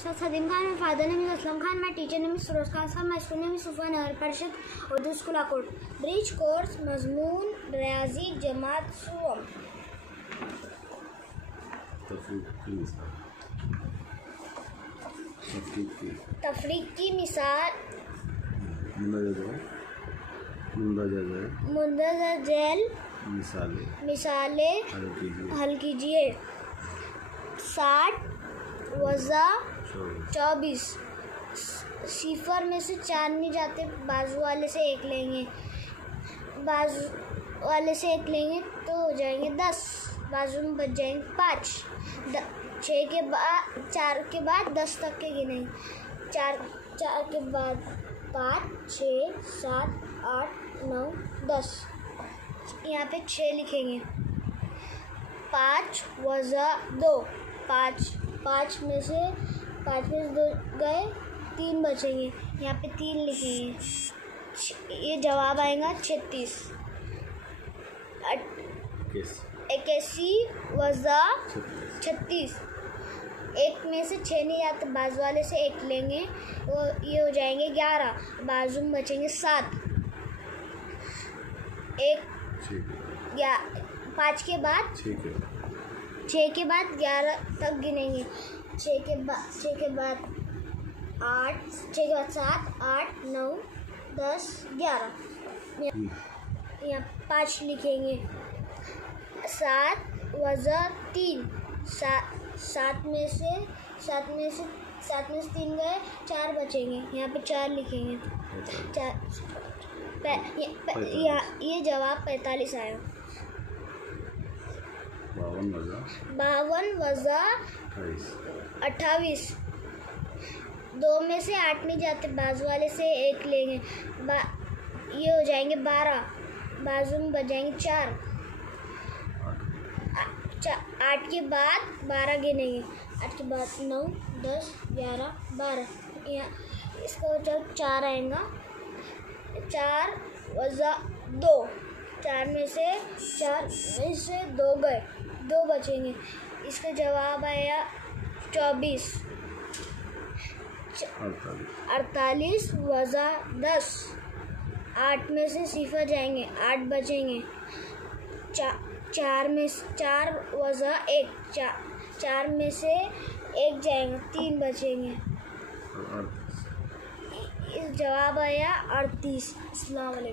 सदीम Khan, my father name is Aslam Khan, my teacher name is Firoz Khan, my school name is Sufyan Nagar Parishad Urdu School Akot. Bridge course Mazmoon Riyazi Jamaat Suam. तफरीक की मिसाल मुंदरजा jail मिसालें हल कीजिए। 60 वज़ा 24। सिफर में से 4 नहीं जाते, बाजू वाले से 1 लेंगे, बाजू वाले से 1 लेंगे तो हो जाएंगे 10, बाजू में बच जाएंगे 5। 6 के बाद 4 के बाद 10 तक के गिनेंगे। 4 के बाद 5 6 7 8 9 10। यहाँ पे 6 लिखेंगे। 5 वज़ा 2, 5 में से 2 गए, 3 बचेंगे। यहाँ पे 3 लिखेंगे। ये जवाब आएगा 36। 81 वज़ा 36। 1 में से 6 नहीं जाते, बाजू वाले से 1 लेंगे, वो ये हो जाएंगे 11, बाजू में बचेंगे 7। 5 के बाद 6 के बाद 11 तक गिनेंगे। 6 के बाद 8, 6 के बाद 7 8 9 10 11। यहाँ 5 लिखेंगे। 7 वज़ा 3। 7 में से 3 गए, 4 बचेंगे। यहाँ पे 4 लिखेंगे। ये जवाब 45 आया। 52 वज़ा 28। 2 में से 8 नहीं जाते, बाजू वाले से 1 लेंगे, ये हो जाएंगे 12, बाजू में बच जाएंगे 4। 8 के बाद 12 गिनेंगे। 8 के बाद 9 10 11 12। यहाँ इसका जब 4 आएगा। 4 वज़ा 2। 4 में से 2 गए, 2 बचेंगे। इसका जवाब आया 24। 48 वज़ा 10। 8 में से सिफर जाएंगे, 8 बचेंगे। 4 वज़ा 1। 4 में से 1 जाएंगे, 3 बचेंगे। इस जवाब आया 38। अस्सलाम वालेकुम।